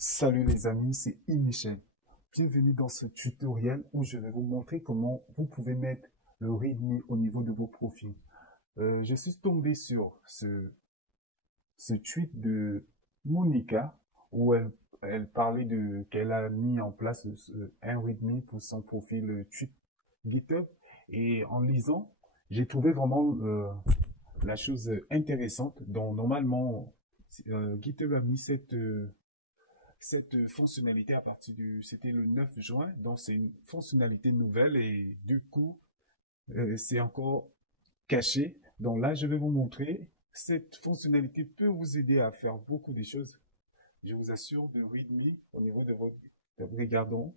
Salut les amis, c'est Michel. Bienvenue dans ce tutoriel où je vais vous montrer comment vous pouvez mettre le README au niveau de vos profils. Je suis tombé sur ce tweet de Monica où elle parlait qu'elle a mis en place un README pour son profil tweet GitHub. Et en lisant, j'ai trouvé vraiment la chose intéressante. Donc normalement, GitHub a mis cette fonctionnalité à partir c'était le 9 juin, donc c'est une fonctionnalité nouvelle et du coup, c'est encore caché. Donc là, je vais vous montrer. Cette fonctionnalité peut vous aider à faire beaucoup de choses. Je vous assure de README au niveau de votre GitHub. Regardons.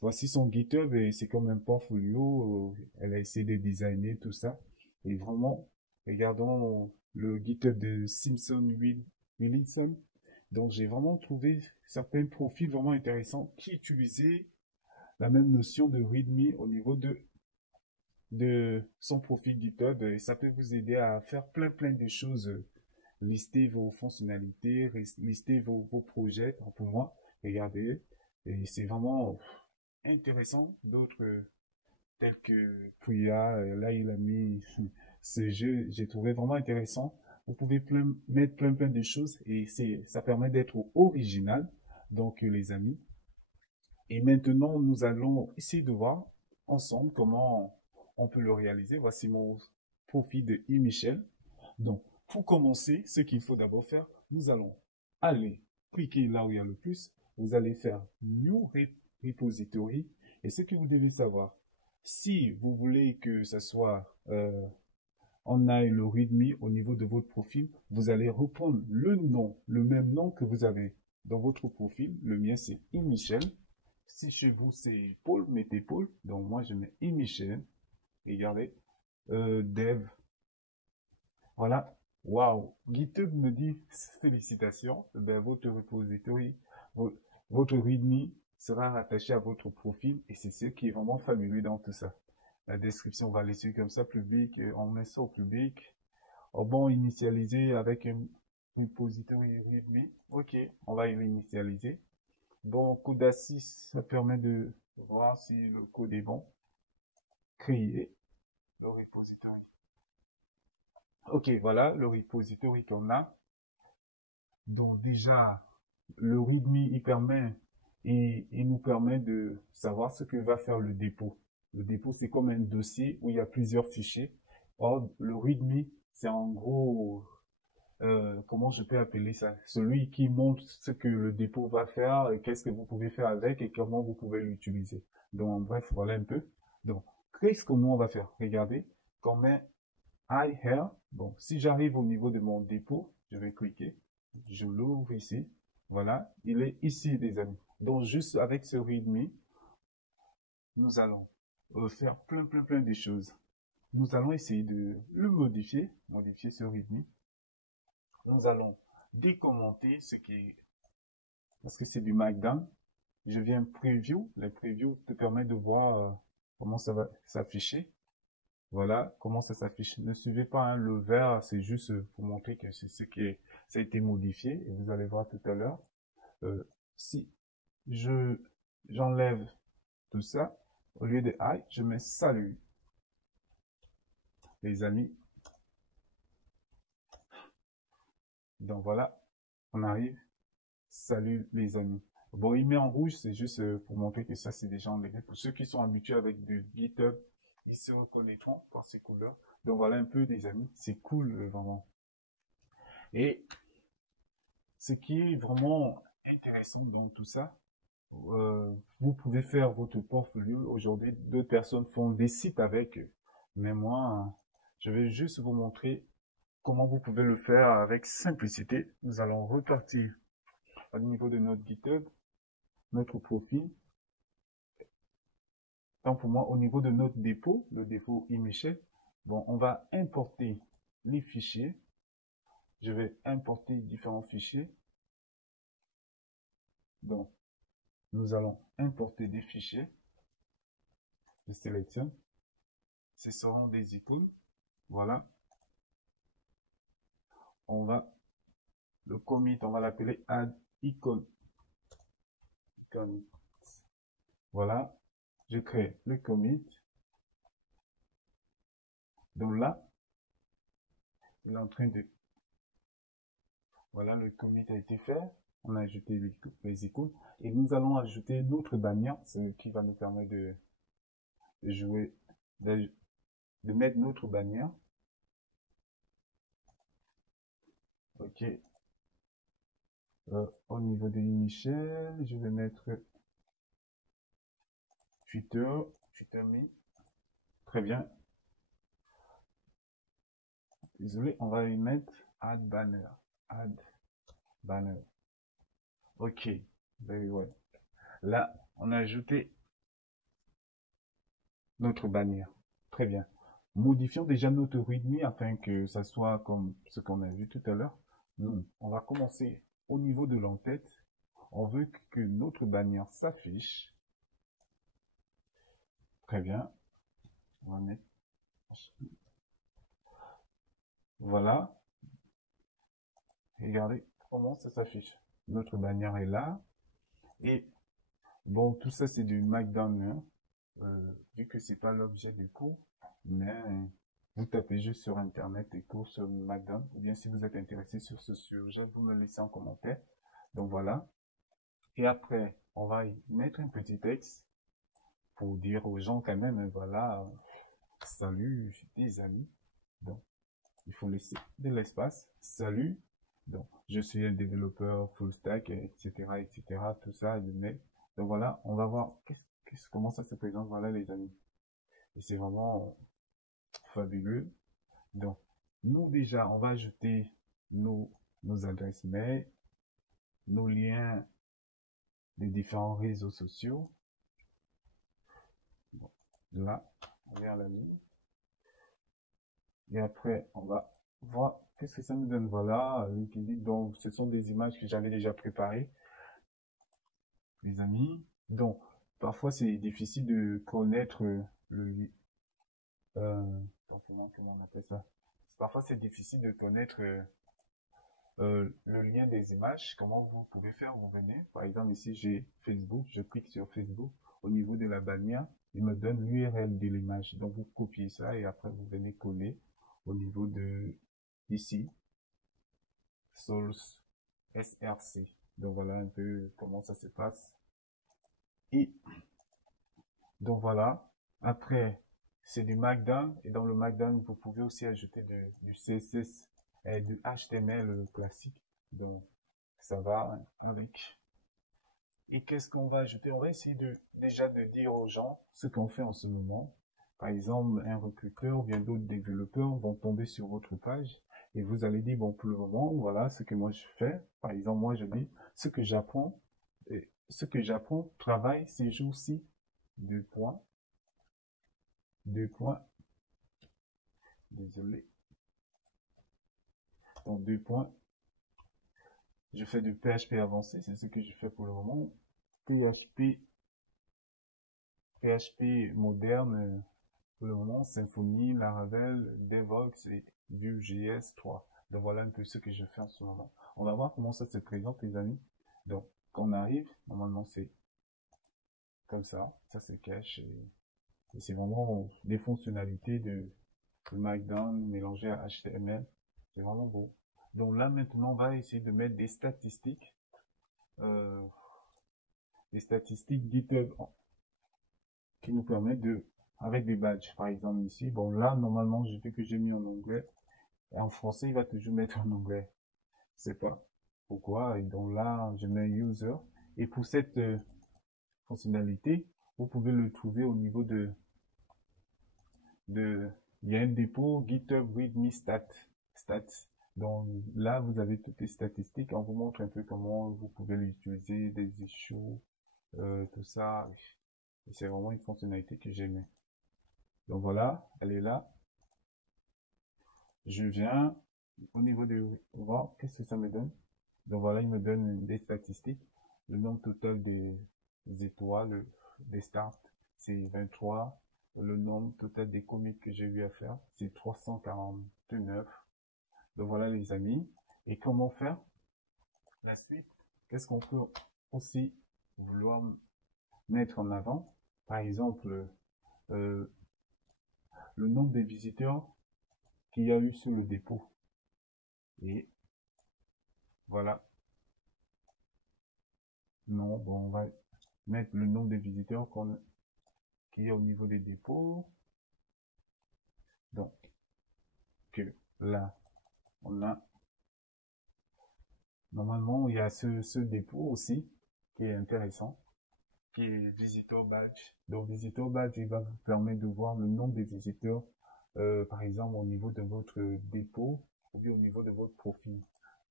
Voici son GitHub et c'est comme un portfolio. Elle a essayé de designer tout ça. Et vraiment, regardons le GitHub de Willinson. Donc, j'ai vraiment trouvé certains profils vraiment intéressants qui utilisaient la même notion de README au niveau de son profil GitHub. Et ça peut vous aider à faire plein de choses. Lister vos fonctionnalités, lister vos projets. Pour moi, regardez. Et c'est vraiment intéressant. D'autres, tels que Priya, là, il a mis ce jeu, j'ai trouvé vraiment intéressant. Vous pouvez mettre plein de choses et ça permet d'être original. Donc, les amis. Et maintenant, nous allons essayer de voir ensemble comment on peut le réaliser. Voici mon profil de Michel. Donc, pour commencer, ce qu'il faut d'abord faire, nous allons aller cliquer là où il y a le plus. Vous allez faire New Repository. Et ce que vous devez savoir, si vous voulez que ça soit on a le README au niveau de votre profil, vous allez reprendre le nom, le même nom que vous avez dans votre profil. Le mien, c'est Michel. Si chez vous, c'est Paul, mettez Paul. Donc, moi, je mets Michel. Regardez. Dev. Voilà. Waouh. GitHub me dit félicitations. Ben, votre repository, votre README sera rattaché à votre profil et c'est ce qui est vraiment fabuleux dans tout ça. La description, on va laisser comme ça, public, on met ça au public. Oh bon, initialiser avec un repository README. Ok, on va l'initialiser. Bon, code assist, ça permet de voir si le code est bon. Créer le repository. Ok, voilà le repository qu'on a. Donc déjà, le README, il nous permet de savoir ce que va faire le dépôt. Le dépôt, c'est comme un dossier où il y a plusieurs fichiers. Or, le README, c'est en gros, comment je peux appeler ça? Celui qui montre ce que le dépôt va faire et qu'est-ce que vous pouvez faire avec et comment vous pouvez l'utiliser. Donc, bref, voilà un peu. Donc, qu'est-ce que nous on va faire? Regardez, quand on met I here, bon, si j'arrive au niveau de mon dépôt, je vais cliquer, je l'ouvre ici. Voilà, il est ici, les amis. Donc, juste avec ce README, nous allons faire plein de choses. Nous allons essayer de le modifier ce README. Nous allons décommenter ce qui est, parce que c'est du Markdown. Je viens preview. Les previews te permettent de voir comment ça va s'afficher. Voilà comment ça s'affiche. Ne suivez pas hein, le vert, c'est juste pour montrer que c'est ce qui ça a été modifié. Et vous allez voir tout à l'heure. Si j'enlève tout ça, au lieu de hi, je mets salut. Les amis. Donc voilà, on arrive. Salut les amis. Bon, il met en rouge, c'est juste pour montrer que ça, c'est déjà enlevé. Pour ceux qui sont habitués avec du GitHub, ils se reconnaîtront par ces couleurs. Donc voilà un peu les amis, c'est cool vraiment. Et ce qui est vraiment intéressant dans tout ça, vous pouvez faire votre portfolio. Aujourd'hui, d'autres personnes font des sites avec. Mais moi, je vais juste vous montrer comment vous pouvez le faire avec simplicité. Nous allons repartir au niveau de notre GitHub, notre profil. Donc pour moi, au niveau de notre dépôt, le dépôt Michel, bon, on va importer les fichiers. Je vais importer différents fichiers. Donc, nous allons importer des fichiers. Je sélectionne. Ce seront des icônes. Voilà. On va, le commit, on va l'appeler add icon. commit. Voilà, je crée le commit. Donc là, il est en train de... Voilà, le commit a été fait. On a ajouté les icônes. Et nous allons ajouter notre bannière, ce qui va nous permettre de jouer, de mettre notre bannière. Ok. Au niveau de Michel, je vais mettre Twitter, Me. Très bien. Désolé, on va y mettre Add Banner. Add Banner. Ok. Very well. Là, on a ajouté notre bannière. Très bien. Modifions déjà notre readme afin que ça soit comme ce qu'on a vu tout à l'heure. On va commencer au niveau de l'entête. On veut que notre bannière s'affiche. Très bien. On va mettre... Voilà. Regardez comment ça s'affiche. Notre bannière est là. Et bon, tout ça c'est du Markdown, hein. Vu que c'est pas l'objet du cours, mais vous tapez juste sur internet et cours sur Markdown, ou bien si vous êtes intéressé sur ce sujet, vous me laissez en commentaire. Donc voilà. Et après, on va y mettre un petit texte pour dire aux gens quand même, voilà, salut, je suis des amis. Donc, il faut laisser de l'espace. Salut. Donc, je suis un développeur full stack, etc., etc., tout ça, mais donc voilà, on va voir comment ça se présente. Voilà, les amis. Et c'est vraiment fabuleux. Donc, nous déjà, on va ajouter nos adresses mail, nos liens des différents réseaux sociaux. Bon, là, on vient à la ligne. Et après, on va voir qu'est-ce que ça nous donne. Voilà, LinkedIn. Donc, ce sont des images que j'avais déjà préparées, les amis. Donc, parfois, c'est difficile de connaître le... comment on appelle ça? Parfois, c'est difficile de connaître le lien des images. Comment vous pouvez faire? Vous venez, par exemple, ici, j'ai Facebook. Je clique sur Facebook. Au niveau de la bannière, il me donne l'URL de l'image. Donc, vous copiez ça et après, vous venez coller au niveau de ici, source SRC. Donc, voilà un peu comment ça se passe. Et donc, voilà. Après, c'est du Markdown. Et dans le Markdown, vous pouvez aussi ajouter du CSS et du HTML classique. Donc, ça va avec. Et qu'est-ce qu'on va ajouter? On va essayer déjà de dire aux gens ce qu'on fait en ce moment. Par exemple, un recruteur ou bien d'autres développeurs vont tomber sur votre page et vous allez dire, bon, pour le moment, voilà ce que moi je fais. Par exemple, moi je dis, ce que j'apprends, travail ces jours-ci, deux points, désolé, donc deux points, je fais du PHP avancé, c'est ce que je fais pour le moment. PHP moderne, pour le moment, Symfony, Laravel, Devox et Vue.js 3. Donc voilà un peu ce que je fais en ce moment. On va voir comment ça se présente, les amis. Donc, quand on arrive, normalement c'est comme ça se cache et c'est vraiment des fonctionnalités de Markdown mélangées à HTML. C'est vraiment beau. Donc là maintenant, on va essayer de mettre des statistiques GitHub qui nous permettent de, avec des badges, par exemple ici. Bon là, normalement, vu que j'ai mis en anglais, et en français, il va toujours mettre en anglais. Je sais pas pourquoi. Et donc là, je mets user. Et pour cette fonctionnalité, vous pouvez le trouver au niveau il y a un dépôt GitHub README stats. Donc là, vous avez toutes les statistiques. On vous montre un peu comment vous pouvez l'utiliser, des issues, tout ça. C'est vraiment une fonctionnalité que j'aimais. Donc voilà, elle est là. Je viens au niveau de voir qu'est-ce que ça me donne. Donc voilà, il me donne des statistiques. Le nombre total des étoiles, des starts, c'est 23. Le nombre total des commits que j'ai eu à faire, c'est 349. Donc voilà les amis. Et comment faire la suite? Qu'est-ce qu'on peut aussi vouloir mettre en avant, par exemple, le nombre de visiteurs qu'il y a eu sur le dépôt. Et voilà. Non, bon, on va mettre le nombre de visiteurs qu'il y a au niveau des dépôts. Donc, là, on a, normalement, il y a ce dépôt aussi, qui est intéressant, qui est Visitor Badge. Donc, Visitor Badge, il va vous permettre de voir le nombre de visiteurs, par exemple, au niveau de votre dépôt, ou bien au niveau de votre profil.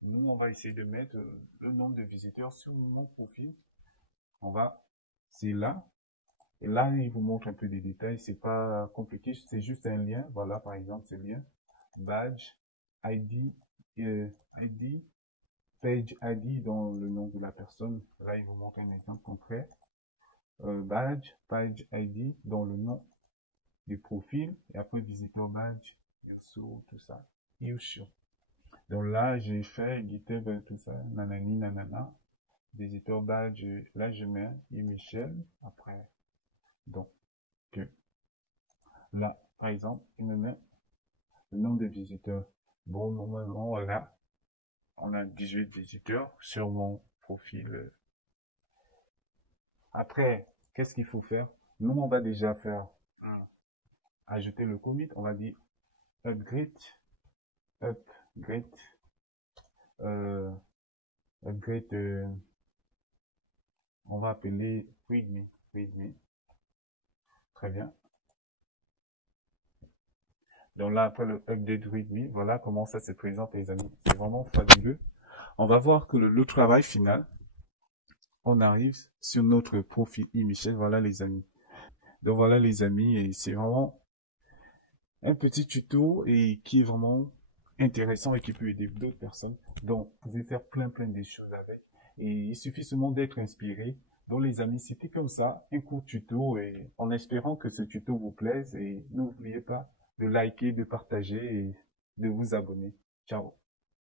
Nous, on va essayer de mettre le nombre de visiteurs sur mon profil. C'est là. Et là, il vous montre un peu des détails. C'est pas compliqué. C'est juste un lien. Voilà, par exemple, ce lien. Badge, ID, ID, page ID dans le nom de la personne. Là, il vous montre un exemple concret. Badge, page ID dans le nom du profil. Et après, visitor badge, Yosu, tout ça. Yosu. Donc là, j'ai fait GitHub, tout ça, nanani, nanana. Visitor badge, là, je mets Michel après. Donc, là, par exemple, il me met le nombre de visiteurs. Bon, normalement, voilà, on a 18 visiteurs sur mon profil. Après, qu'est-ce qu'il faut faire? Nous, on va déjà faire ajouter le commit. On va dire upgrade, upgrade, upgrade, on va appeler readme, readme. Très bien. Donc là, après le update readme, voilà comment ça se présente, les amis. C'est vraiment fabuleux. On va voir que le travail final, on arrive sur notre profil e-Michel. Voilà, les amis. Donc voilà, les amis, et c'est vraiment un petit tuto et qui est vraiment intéressant et qui peut aider d'autres personnes. Donc, vous pouvez faire plein de choses avec. Et il suffit seulement d'être inspiré. Donc, les amis, c'était comme ça, un court tuto et en espérant que ce tuto vous plaise et n'oubliez pas de liker, de partager et de vous abonner. Ciao.